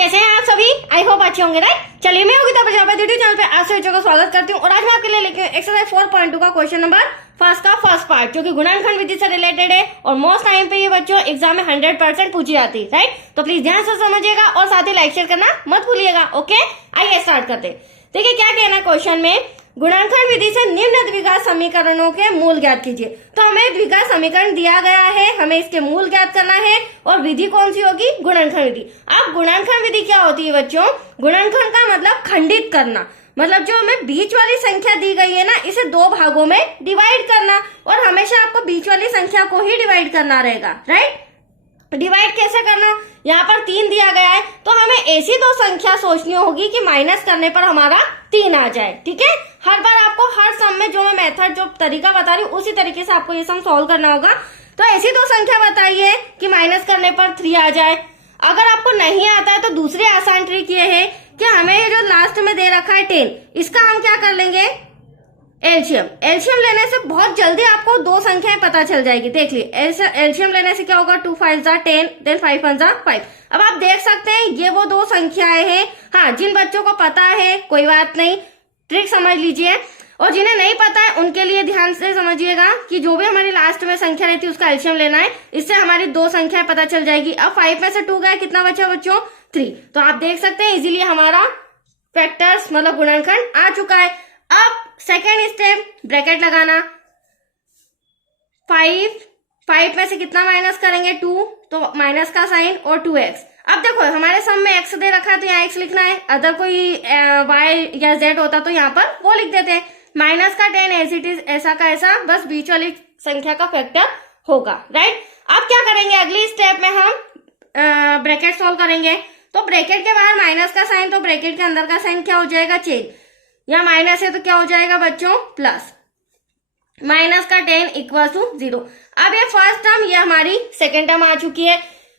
कैसे हैं आप सभी? आई होप अच्छे होंगे, राइट। चलिए मैं योगिता प्रजापति यूट्यूब चैनल पे आप सभी बच्चों का स्वागत करती हूँ और आज मैं आपके लिए लेके एक्सरसाइज 4.2 का क्वेश्चन नंबर फर्स्ट का फर्स्ट पार्ट जो कि गुणनखंड विधि से रिलेटेड है और मोस्ट टाइम पे ये बच्चों एग्जाम में 100% पूछी जाती है, राइट। तो प्लीज ध्यान से समझिएगा और साथ ही लाइक शेयर करना मत भूलिएगा। ओके, आइए स्टार्ट करते हैं। देखिए क्या कहना क्वेश्चन में, गुणनखंड विधि से निम्न द्विघात समीकरणों के मूल ज्ञात कीजिए। तो हमें द्विघात समीकरण दिया गया है, हमें इसके मूल ज्ञात करना है और विधि कौन सी होगी? गुणनखंड विधि। अब गुणनखंड विधि क्या होती है बच्चों? गुणनखंड का मतलब खंडित करना, मतलब जो हमें बीच वाली संख्या दी गई है ना, इसे दो भागों में डिवाइड करना और हमेशा आपको बीच वाली संख्या को ही डिवाइड करना रहेगा, राइट। डिवाइड कैसे करना? यहाँ पर 3 दिया गया है तो हमें ऐसी दो संख्या सोचनी होगी कि माइनस करने पर हमारा 3 आ जाए, ठीक है। हर बार आपको हर सम में जो मैं मेथड जो तरीका बता रही हूँ उसी तरीके से आपको ये सम सॉल्व करना होगा। तो ऐसी दो संख्या बताइए कि माइनस करने पर 3 आ जाए। अगर आपको नहीं आता है तो दूसरी आसान ट्रिक ये है कि हमें ये जो लास्ट में दे रखा है 10, इसका हम क्या कर लेंगे? एलसीएम। एलसीएम लेने से बहुत जल्दी आपको दो संख्याएं पता चल जाएगी। देख लीजिए, एलसीएम लेने से क्या होगा? 2 5 जा 10, देन 5 1 जा 5। अब आप देख सकते हैं ये वो दो संख्याएं हैं। हाँ, जिन बच्चों को पता है कोई बात नहीं, ट्रिक समझ लीजिए, और जिन्हें नहीं पता है उनके लिए ध्यान से समझिएगा कि जो भी हमारी लास्ट में संख्या रहती है उसका एलसीएम लेना है। इससे हमारी दो संख्याएं पता चल जाएगी। अब 5 में से 2 गया, कितना बचा बच्चों? 3। तो आप देख सकते हैं इजीली हमारा फैक्टर्स मतलब गुणनखंड आ चुका है। अब सेकेंड स्टेप, ब्रैकेट लगाना। 5 में से कितना माइनस करेंगे? 2, तो माइनस का साइन और 2x। अब देखो हमारे सम में x दे रखा है तो यहाँ x लिखना है, अदर कोई y या z होता तो यहाँ पर वो लिख देते हैं। माइनस का 10 एज इट इज, ऐसा का ऐसा, बस बीच वाली संख्या का फैक्टर होगा, राइट। अब क्या करेंगे? अगली स्टेप में हम ब्रैकेट सॉल्व करेंगे। तो ब्रैकेट के बाहर माइनस का साइन, तो ब्रैकेट के अंदर का साइन क्या हो जाएगा? चेंज। या माइनस है तो क्या हो जाएगा बच्चों? प्लस। माइनस का 10 इक्वल टू 0। अब ये फर्स्ट टर्म, ये हमारी सेकेंड टर्म आ चुकी है।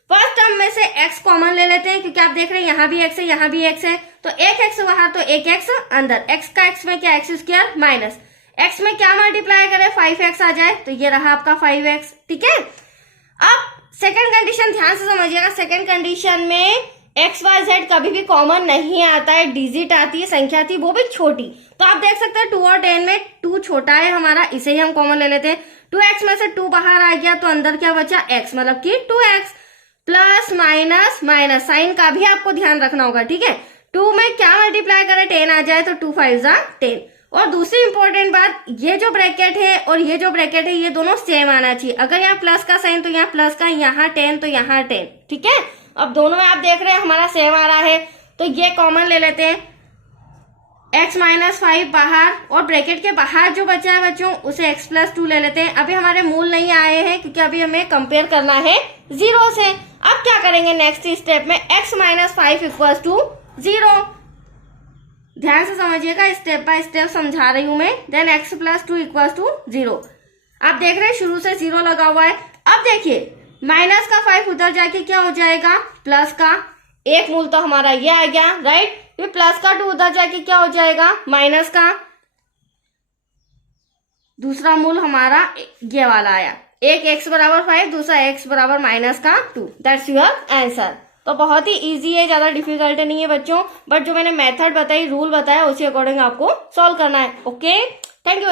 फर्स्ट टर्म में से x कॉमन ले लेते हैं क्योंकि आप देख रहे हैं यहाँ भी x है, यहाँ भी x है, तो एक x बाहर तो एक x अंदर। x का x में क्या? x स्क्वायर माइनस x में क्या मल्टीप्लाई करें? 5x आ जाए, तो ये रहा आपका 5x, ठीक है। अब सेकेंड कंडीशन ध्यान से समझिएगा। सेकेंड कंडीशन में एक्स वाई जेड कभी भी कॉमन नहीं आता है, डिजिट आती है, संख्या थी वो भी छोटी। तो आप देख सकते हैं 2 और 10 में 2 छोटा है हमारा, इसे ही हम कॉमन ले लेते हैं। 2x में से 2 बाहर आ गया तो अंदर क्या बचा? x, मतलब कि 2x। Plus minus minus, sign का भी आपको ध्यान रखना होगा, ठीक है। 2 में क्या मल्टीप्लाई करें? 10 आ जाए, तो 2 5 जा 10। और दूसरी इंपॉर्टेंट बात, ये जो ब्रैकेट है और ये जो ब्रैकेट है ये दोनों सेम आना चाहिए। अगर यहाँ प्लस का साइन तो यहाँ प्लस का, यहाँ 10 तो यहाँ 10, ठीक है। अब दोनों में आप देख रहे हैं हमारा सेम आ रहा है, तो ये कॉमन ले लेते हैं। x माइनस 5 बाहर और ब्रैकेट के बाहर जो बचा है बच्चों उसे x प्लस 2 ले लेते हैं। अभी हमारे मूल नहीं आए हैं क्योंकि अभी हमें कंपेयर करना है 0 से। अब क्या करेंगे नेक्स्ट स्टेप में? x minus 5 equal to 0। ध्यान से समझिएगा, स्टेप बाय स्टेप समझा रही हूं मैं। Then x plus 2 equal to 0। आप देख रहे हैं शुरू से 0 लगा हुआ है। अब देखिए माइनस का 5 उधर जाके क्या हो जाएगा? प्लस का। एक मूल तो हमारा ये आ गया, राइट। फिर प्लस का 2 उधर जाके क्या हो जाएगा? माइनस का। दूसरा मूल हमारा ये वाला आया। एक x बराबर 5, दूसरा x बराबर माइनस का 2। That's your answer. तो बहुत ही इजी है, ज्यादा डिफिकल्ट नहीं है बच्चों, बट जो मैंने मेथड बताई, रूल बताया, उसी अकॉर्डिंग आपको सॉल्व करना है। Okay, thank you.